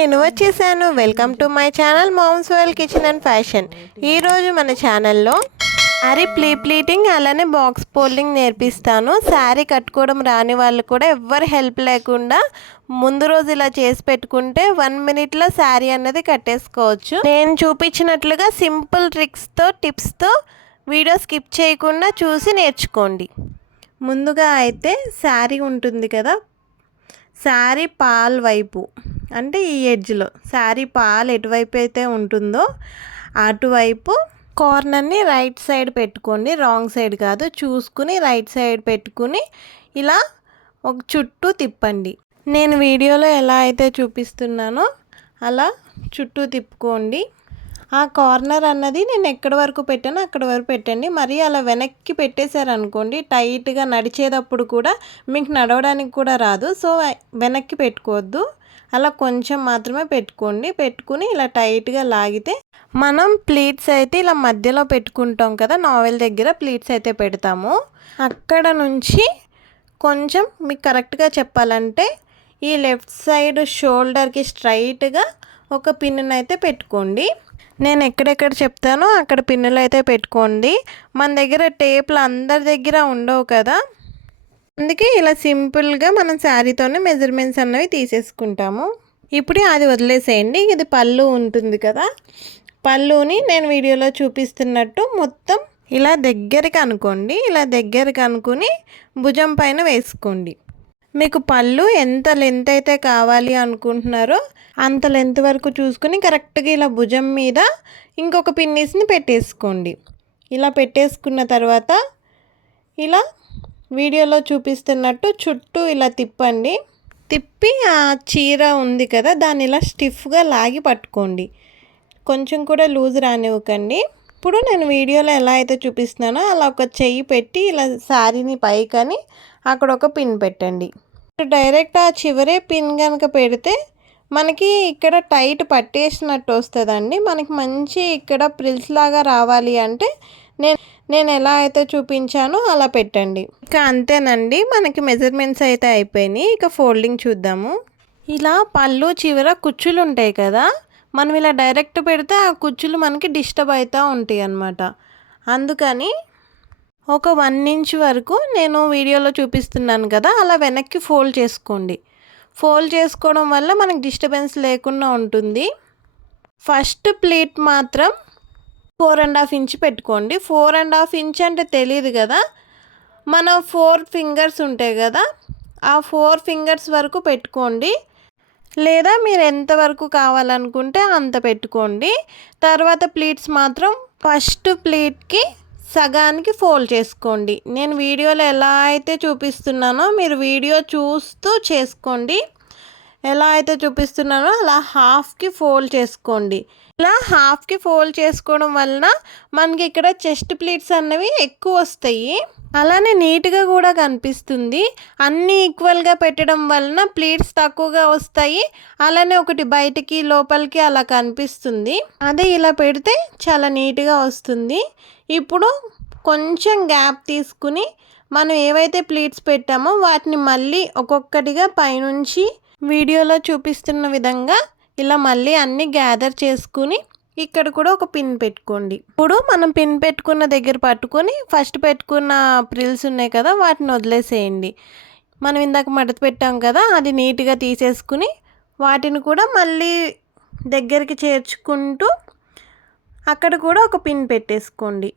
నేను వచ్చేసాను. Welcome to my channel moms world kitchen and fashion. ఈరోజు మన ఛానల్లో శారీ ప్లీటింగ్ అలానే బాక్స్ ఫోల్డింగ్ నేర్పిస్తాను. శారీ కట్టుకోవడం రాని వాళ్ళు కూడా ఎవ్వరు హెల్ప్ లేకుండా ముందు రోజు ఇలా చేసి పెట్టుకుంటే 1 మినిట్లో శారీ అన్నది కట్టేసుకోవచ్చు. నేను చూపించినట్లుగా సింపుల్ ట్రిక్స్తో టిప్స్తో వీడియో స్కిప్ చేయకుండా చూసి నేర్చుకోండి. ముందుగా అయితే శారీ ఉంటుంది కదా, శారీ పాల్ వైపు అంటే ఈ ఎడ్జ్లో శారీ పాల్ ఎటువైపు అయితే ఉంటుందో అటువైపు కార్నర్ని రైట్ సైడ్ పెట్టుకోండి. రాంగ్ సైడ్ కాదు, చూసుకుని రైట్ సైడ్ పెట్టుకుని ఇలా ఒక చుట్టూ తిప్పండి. నేను వీడియోలో ఎలా అయితే చూపిస్తున్నానో అలా చుట్టూ తిప్పుకోండి. ఆ కార్నర్ అన్నది నేను ఎక్కడి వరకు పెట్టానో అక్కడి వరకు పెట్టండి. మరి అలా వెనక్కి పెట్టేశారనుకోండి టైట్గా నడిచేటప్పుడు కూడా మీకు నడవడానికి కూడా రాదు. సో వెనక్కి పెట్టుకోవద్దు, అలా కొంచెం మాత్రమే పెట్టుకోండి. పెట్టుకుని ఇలా టైట్గా లాగితే మనం ప్లీట్స్ అయితే ఇలా మధ్యలో పెట్టుకుంటాం కదా, నావెల్ దగ్గర ప్లీట్స్ అయితే పెడతాము. అక్కడ నుంచి కొంచెం మీకు కరెక్ట్గా చెప్పాలంటే ఈ లెఫ్ట్ సైడ్ షోల్డర్కి స్ట్రైట్గా ఒక పిన్నును అయితే పెట్టుకోండి. నేను ఎక్కడెక్కడ చెప్తానో అక్కడ పిన్నులు అయితే పెట్టుకోండి. మన దగ్గర టేప్లు అందరి దగ్గర ఉండవు కదా, అందుకే ఇలా సింపుల్గా మనం శారీతోనే మెజర్మెంట్స్ అన్నవి తీసేసుకుంటాము. ఇప్పుడు అది వదిలేసేయండి. ఇది పళ్ళు ఉంటుంది కదా, పళ్ళుని నేను వీడియోలో చూపిస్తున్నట్టు మొత్తం ఇలా దగ్గరికి అనుకోండి. ఇలా దగ్గరికి అనుకుని భుజం పైన వేసుకోండి. మీకు పళ్ళు ఎంత లెంత్ అయితే కావాలి అనుకుంటున్నారో అంత లెంత్ వరకు చూసుకుని కరెక్ట్గా ఇలా భుజం మీద ఇంకొక పిన్నీస్ని పెట్టేసుకోండి. ఇలా పెట్టేసుకున్న తర్వాత ఇలా వీడియోలో చూపిస్తున్నట్టు చుట్టూ ఇలా తిప్పండి. తిప్పి ఆ చీర ఉంది కదా దాన్ని ఇలా స్టిఫ్గా లాగి పట్టుకోండి. కొంచెం కూడా లూజ్ రానివ్వకండి. ఇప్పుడు నేను వీడియోలో ఎలా అయితే చూపిస్తున్నానో అలా ఒక చెయ్యి పెట్టి ఇలా శారీని పైకని అక్కడ ఒక పిన్ పెట్టండి. డైరెక్ట్ ఆ చివరే పిన్ కనుక పెడితే మనకి ఇక్కడ టైట్ పట్టేసినట్టు వస్తుందండి. మనకి మంచి ఇక్కడ ప్రిల్స్ లాగా రావాలి అంటే నేను ఎలా అయితే చూపించానో అలా పెట్టండి. ఇక అంతేనండి, మనకి మెజర్మెంట్స్ అయితే అయిపోయినాయి. ఇక ఫోల్డింగ్ చూద్దాము. ఇలా పళ్ళు చివర కుచ్చులు ఉంటాయి కదా, మనం ఇలా డైరెక్ట్ పెడితే ఆ కుచ్చులు మనకి డిస్టర్బ్ అవుతూ ఉంటాయి అన్నమాట. అందుకని ఒక 1 ఇంచ్ వరకు నేను వీడియోలో చూపిస్తున్నాను కదా అలా వెనక్కి ఫోల్డ్ చేసుకోండి. ఫోల్డ్ చేసుకోవడం వల్ల మనకి డిస్టర్బెన్స్ లేకుండా ఉంటుంది. ఫస్ట్ ప్లీట్ మాత్రం 4.5 ఇంచ్ పెట్టుకోండి. 4.5 ఇంచ్ అంటే తెలియదు కదా, మన 4 ఫింగర్స్ ఉంటాయి కదా ఆ 4 ఫింగర్స్ వరకు పెట్టుకోండి. లేదా మీరు ఎంతవరకు కావాలనుకుంటే అంత పెట్టుకోండి. తర్వాత ప్లీట్స్ మాత్రం ఫస్ట్ ప్లీట్కి సగానికి ఫోల్డ్ చేసుకోండి. నేను వీడియోలో ఎలా అయితే చూపిస్తున్నానో మీరు వీడియో చూస్తూ చేసుకోండి. ఎలా అయితే చూపిస్తున్నానో అలా హాఫ్కి ఫోల్డ్ చేసుకోండి. ఇలా హాఫ్కి ఫోల్డ్ చేసుకోవడం వలన మనకి ఇక్కడ చెస్ట్ ప్లీట్స్ అన్నవి ఎక్కువ వస్తాయి, అలానే నీట్గా కూడా కనిపిస్తుంది. అన్నీ ఈక్వల్గా పెట్టడం వలన ప్లీట్స్ తక్కువగా వస్తాయి, అలానే ఒకటి బయటికి లోపలికి అలా కనిపిస్తుంది. అదే ఇలా పెడితే చాలా నీట్గా వస్తుంది. ఇప్పుడు కొంచెం గ్యాప్ తీసుకుని మనం ఏవైతే ప్లీట్స్ పెట్టామో వాటిని మళ్ళీ ఒక్కొక్కటిగా పైనుంచి వీడియోలో చూపిస్తున్న విధంగా ఇలా మళ్ళీ అన్నీ గ్యాదర్ చేసుకుని ఇక్కడ కూడా ఒక పిన్ పెట్టుకోండి. ఇప్పుడు మనం పిన్ పెట్టుకున్న దగ్గర పట్టుకొని ఫస్ట్ పెట్టుకున్న ప్రిల్స్ ఉన్నాయి కదా వాటిని వదిలేసేయండి. మనం ఇందాక మడత పెట్టాం కదా అది నీట్గా తీసేసుకుని వాటిని కూడా మళ్ళీ దగ్గరికి చేర్చుకుంటూ అక్కడ కూడా ఒక పిన్ పెట్టేసుకోండి.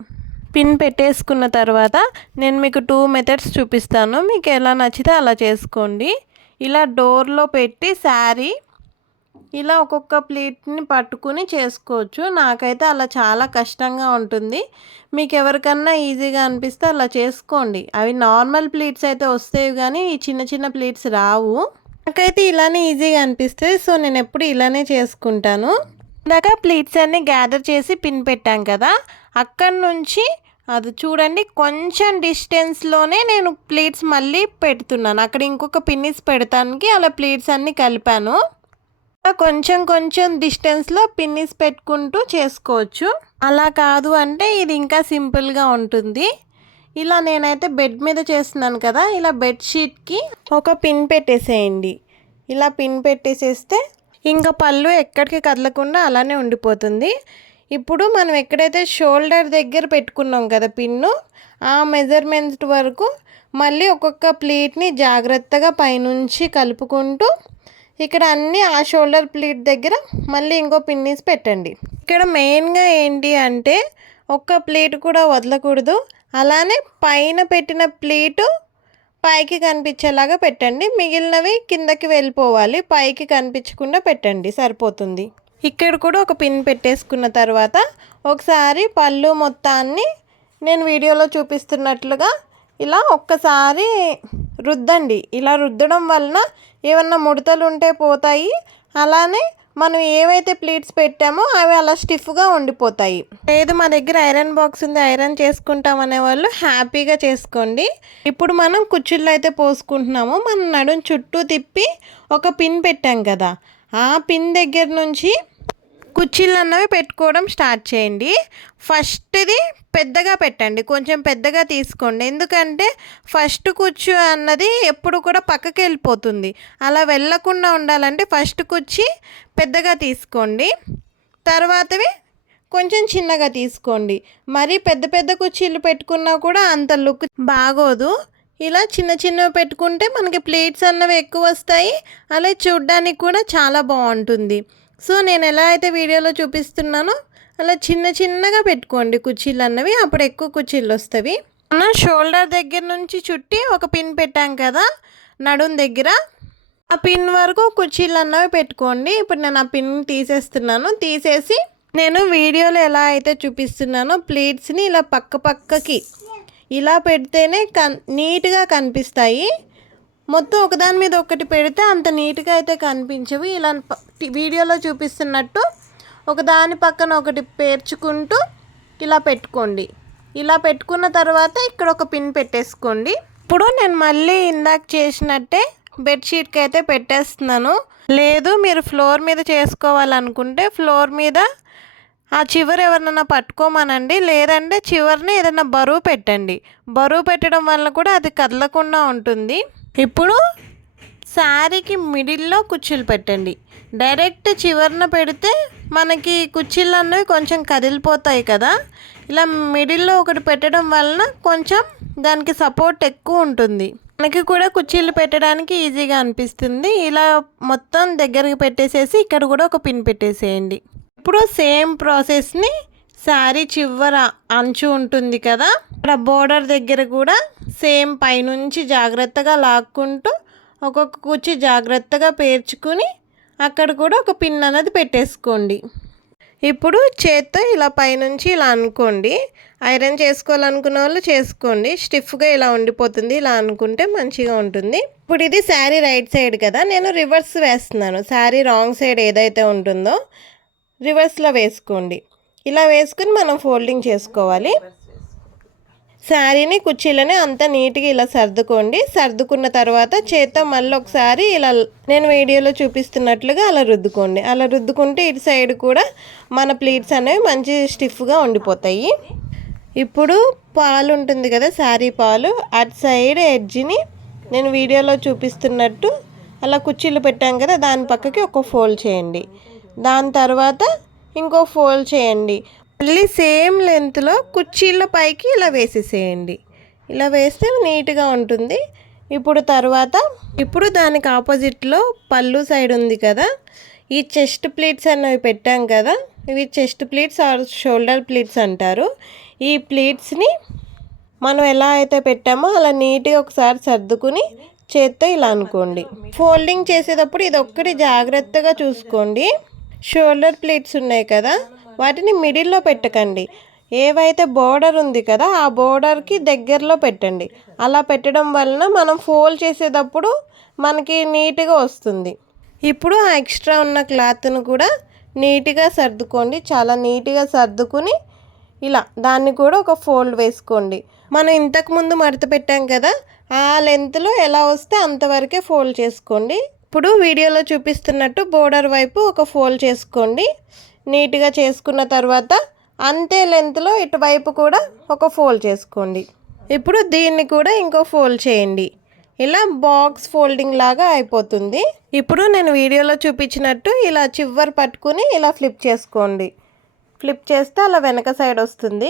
పిన్ పెట్టేసుకున్న తర్వాత నేను మీకు 2 మెథడ్స్ చూపిస్తాను, మీకు ఎలా నచ్చితే అలా చేసుకోండి. ఇలా డోర్లో పెట్టి శారీ ఇలా ఒక్కొక్క ప్లీట్ని పట్టుకుని చేసుకోవచ్చు. నాకైతే అలా చాలా కష్టంగా ఉంటుంది. మీకు ఎవరికన్నా ఈజీగా అనిపిస్తే అలా చేసుకోండి. అవి నార్మల్ ప్లీట్స్ అయితే వస్తాయి కానీ ఈ చిన్న చిన్న ప్లీట్స్ రావు. నాకైతే ఇలానే ఈజీగా అనిపిస్తుంది, సో నేను ఎప్పుడు ఇలానే చేసుకుంటాను. ఇందాక ప్లీట్స్ అన్నీ గ్యాదర్ చేసి పిన్ పెట్టాం కదా, అక్కడి నుంచి అది చూడండి కొంచెం డిస్టెన్స్లోనే నేను ప్లీట్స్ మళ్ళీ పెడుతున్నాను. అక్కడ ఇంకొక పిన్నిస్ పెడతానికి అలా ప్లీట్స్ అన్నీ కలిపాను. కొంచెం కొంచెం డిస్టెన్స్లో పిన్నిస్ పెట్టుకుంటూ చేసుకోవచ్చు. అలా కాదు అంటే ఇది ఇంకా సింపుల్గా ఉంటుంది. ఇలా నేనైతే బెడ్ మీద చేస్తున్నాను కదా, ఇలా బెడ్షీట్కి ఒక పిన్ పెట్టేసేయండి. ఇలా పిన్ పెట్టేసేస్తే ఇంకా పళ్ళు ఎక్కడికి కదలకుండా అలానే ఉండిపోతుంది. ఇప్పుడు మనం ఎక్కడైతే షోల్డర్ దగ్గర పెట్టుకున్నాం కదా పిన్ను, ఆ మెజర్మెంట్ వరకు మళ్ళీ ఒక్కొక్క ప్లీట్ని జాగ్రత్తగా పైనుంచి కలుపుకుంటూ ఇక్కడ అన్నీ ఆ షోల్డర్ ప్లీట్ దగ్గర మళ్ళీ ఇంకో పిన్నీస్ పెట్టండి. ఇక్కడ మెయిన్గా ఏంటి అంటే ఒక్క ప్లీట్ కూడా వదలకూడదు. అలానే పైన పెట్టిన ప్లీటు పైకి కనిపించేలాగా పెట్టండి, మిగిలినవి కిందకి వెళ్ళిపోవాలి, పైకి కనిపించకుండా పెట్టండి, సరిపోతుంది. ఇక్కడ కూడా ఒక పిన్ పెట్టేసుకున్న తర్వాత ఒకసారి పళ్ళు మొత్తాన్ని నేను వీడియోలో చూపిస్తున్నట్లుగా ఇలా ఒక్కసారి రుద్దండి. ఇలా రుద్దడం వలన ఏమన్నా ముడతలు ఉంటే పోతాయి. అలానే మనం ఏవైతే ప్లీట్స్ పెట్టామో అవి అలా స్టిఫ్గా ఉండిపోతాయి. లేదు మా దగ్గర ఐరన్ బాక్స్ ఉంది, ఐరన్ చేసుకుంటాం అనేవాళ్ళు హ్యాపీగా చేసుకోండి. ఇప్పుడు మనం కుచ్చుళ్ళు అయితే పోసుకుంటున్నాము. మనం నడుం చుట్టూ తిప్పి ఒక పిన్ పెట్టాం కదా, ఆ పిన్ దగ్గర నుంచి కుర్చీలు అన్నవి పెట్టుకోవడం స్టార్ట్ చేయండి. ఫస్ట్ది పెద్దగా పెట్టండి, కొంచెం పెద్దగా తీసుకోండి. ఎందుకంటే ఫస్ట్ కుర్చీ అన్నది ఎప్పుడు కూడా పక్కకి వెళ్ళిపోతుంది. అలా వెళ్ళకుండా ఉండాలంటే ఫస్ట్ కుర్చీ పెద్దగా తీసుకోండి, తర్వాతవి కొంచెం చిన్నగా తీసుకోండి. మరీ పెద్ద పెద్ద కుర్చీలు పెట్టుకున్నా కూడా అంత లుక్ బాగోదు. ఇలా చిన్న చిన్నవి పెట్టుకుంటే మనకి ప్లేట్స్ అన్నవి ఎక్కువ వస్తాయి, అలా చూడ్డానికి కూడా చాలా బాగుంటుంది. సో నేను ఎలా అయితే వీడియోలో చూపిస్తున్నానో అలా చిన్న చిన్నగా పెట్టుకోండి కుర్చీలు అన్నవి, అప్పుడు ఎక్కువ కుర్చీలు వస్తాయి. మనం షోల్డర్ దగ్గర నుంచి చుట్టి ఒక పిన్ పెట్టాం కదా నడుం దగ్గర, ఆ పిన్ వరకు కుర్చీలు అన్నవి పెట్టుకోండి. ఇప్పుడు నేను ఆ పిన్ తీసేస్తున్నాను. తీసేసి నేను వీడియోలో ఎలా అయితే చూపిస్తున్నానో ప్లేట్స్ని ఇలా పక్కకి ఇలా పెడితేనే నీట్గా కనిపిస్తాయి. మొత్తం ఒకదాని మీద ఒకటి పెడితే అంత నీట్గా అయితే కనిపించవు. ఇలా వీడియోలో చూపిస్తున్నట్టు ఒకదాని పక్కన ఒకటి పేర్చుకుంటూ ఇలా పెట్టుకోండి. ఇలా పెట్టుకున్న తర్వాత ఇక్కడ ఒక పిన్ పెట్టేసుకోండి. ఇప్పుడు నేను మళ్ళీ ఇందాక చేసినట్టే బెడ్షీట్కి అయితే పెట్టేస్తున్నాను. లేదు మీరు ఫ్లోర్ మీద చేసుకోవాలనుకుంటే ఫ్లోర్ మీద ఆ చివరి ఎవరినైనా పట్టుకోమనండి, లేదంటే చివరిని ఏదైనా బరువు పెట్టండి. బరువు పెట్టడం వల్ల కూడా అది కదలకుండా ఉంటుంది. ఇప్పుడు శారీకి మిడిల్లో కుర్చీలు పెట్టండి. డైరెక్ట్ చివరన పెడితే మనకి కుర్చీలు అన్నవి కొంచెం కదిలిపోతాయి కదా. ఇలా మిడిల్లో ఒకటి పెట్టడం వలన కొంచెం దానికి సపోర్ట్ ఎక్కువ ఉంటుంది, మనకి కూడా కుర్చీలు పెట్టడానికి ఈజీగా అనిపిస్తుంది. ఇలా మొత్తం దగ్గరికి పెట్టేసేసి ఇక్కడ కూడా ఒక పిన్ పెట్టేసేయండి. ఇప్పుడు సేమ్ ప్రాసెస్ని శారీ చివర అంచు ఉంటుంది కదా, ఇక్కడ బోర్డర్ దగ్గర కూడా సేమ్ పైనుంచి జాగ్రత్తగా లాక్కుంటూ ఒక్కొక్క కుర్చీ జాగ్రత్తగా పేర్చుకుని అక్కడ కూడా ఒక పిన్ అనేది పెట్టేసుకోండి. ఇప్పుడు చేత్తో ఇలా పైనుంచి ఇలా అనుకోండి. ఐరన్ చేసుకోవాలనుకున్న వాళ్ళు చేసుకోండి, స్టిఫ్గా ఇలా ఉండిపోతుంది. ఇలా అనుకుంటే మంచిగా ఉంటుంది. ఇప్పుడు ఇది శారీ రైట్ సైడ్ కదా, నేను రివర్స్ వేస్తున్నాను. శారీ రాంగ్ సైడ్ ఏదైతే ఉంటుందో రివర్స్లో వేసుకోండి. ఇలా వేసుకుని మనం ఫోల్డింగ్ చేసుకోవాలి. శారీని కుర్చీలని అంతా నీట్గా ఇలా సర్దుకోండి. సర్దుకున్న తర్వాత చేత్తో మళ్ళీ ఒకసారి ఇలా నేను వీడియోలో చూపిస్తున్నట్లుగా అలా రుద్దుకోండి. అలా రుద్దుకుంటే ఇటు సైడ్ కూడా మన ప్లీట్స్ అనేవి మంచి స్టిఫ్గా ఉండిపోతాయి. ఇప్పుడు పాలు ఉంటుంది కదా, శారీ పాలు, అటు సైడ్ ఎడ్జ్ని నేను వీడియోలో చూపిస్తున్నట్టు అలా కుర్చీలు పెట్టాం కదా దాని పక్కకి ఒక ఫోల్డ్ చేయండి. దాని తర్వాత ఇంకో ఫోల్డ్ చేయండి. మళ్ళీ సేమ్ లెంత్లో కుర్చీల పైకి ఇలా వేసేసేయండి. ఇలా వేస్తే నీట్గా ఉంటుంది. ఇప్పుడు దానికి ఆపోజిట్లో పళ్ళు సైడ్ ఉంది కదా, ఈ చెస్ట్ ప్లీట్స్ అనేవి పెట్టాం కదా, ఇవి chest pleats are shoulder pleats అంటారు. ఈ ప్లీట్స్ని మనం ఎలా అయితే పెట్టామో అలా నీట్గా ఒకసారి సర్దుకుని చేత్తో ఇలా అనుకోండి. ఫోల్డింగ్ చేసేటప్పుడు ఇది ఒక్కటి జాగ్రత్తగా చూసుకోండి. షోల్డర్ ప్లీట్స్ ఉన్నాయి కదా వాటిని మిడిల్లో పెట్టకండి. ఏవైతే బోర్డర్ ఉంది కదా ఆ బోర్డర్కి దగ్గరలో పెట్టండి. అలా పెట్టడం వలన మనం ఫోల్డ్ చేసేటప్పుడు మనకి నీట్గా వస్తుంది. ఇప్పుడు ఆ ఎక్స్ట్రా ఉన్న క్లాత్ను కూడా నీట్గా సర్దుకోండి. చాలా నీట్గా సర్దుకుని ఇలా దాన్ని కూడా ఒక ఫోల్డ్ వేసుకోండి. మనం ఇంతకుముందు మడత పెట్టాం కదా ఆ లెంత్లో ఎలా వస్తే అంతవరకే ఫోల్డ్ చేసుకోండి. ఇప్పుడు వీడియోలో చూపిస్తున్నట్టు బోర్డర్ వైపు ఒక ఫోల్డ్ చేసుకోండి. నీట్గా చేసుకున్న తర్వాత అంతే లెంత్లో ఇటువైపు కూడా ఒక ఫోల్డ్ చేసుకోండి. ఇప్పుడు దీన్ని కూడా ఇంకో ఫోల్డ్ చేయండి. ఇలా బాక్స్ ఫోల్డింగ్ లాగా అయిపోతుంది. ఇప్పుడు నేను వీడియోలో చూపించినట్టు ఇలా చివరి పట్టుకుని ఇలా ఫ్లిప్ చేసుకోండి. ఫ్లిప్ చేస్తే అలా వెనక సైడ్ వస్తుంది.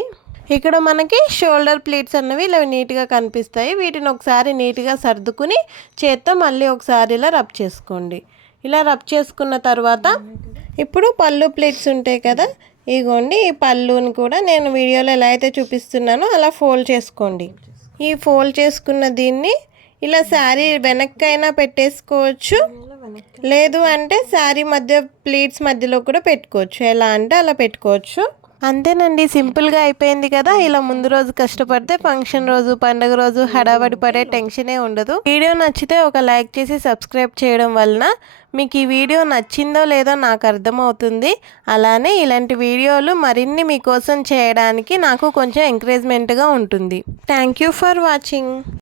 ఇక్కడ మనకి షోల్డర్ ప్లీట్స్ అన్నవి ఇలా నీట్గా కనిపిస్తాయి. వీటిని ఒకసారి నీట్గా సర్దుకుని చేత్తో మళ్ళీ ఒకసారి ఇలా రబ్ చేసుకోండి. ఇలా రబ్ చేసుకున్న తర్వాత ఇప్పుడు పళ్ళు ప్లీట్స్ ఉంటాయి కదా, ఇగోండి ఈ పళ్ళుని కూడా నేను వీడియోలో ఎలా అయితే చూపిస్తున్నానో అలా ఫోల్డ్ చేసుకోండి. ఈ ఫోల్డ్ చేసుకున్న దీన్ని ఇలా శారీ వెనక్కైనా పెట్టేసుకోవచ్చు, లేదు అంటే శారీ మధ్య ప్లీట్స్ మధ్యలో కూడా పెట్టుకోవచ్చు. ఎలా అంటే అలా పెట్టుకోవచ్చు. అంతేనండి, సింపుల్గా అయిపోయింది కదా. ఇలా ముందు రోజు కష్టపడితే ఫంక్షన్ రోజు, పండుగ రోజు హడావడి పడే టెన్షనే ఉండదు. వీడియో నచ్చితే ఒక లైక్ చేసి సబ్స్క్రైబ్ చేయడం వలన మీకు ఈ వీడియో నచ్చిందో లేదో నాకు అర్థమవుతుంది. అలానే ఇలాంటి వీడియోలు మరిన్ని మీకోసం చేయడానికి నాకు కొంచెం ఎంకరేజ్మెంట్గా ఉంటుంది. Thank you for watching.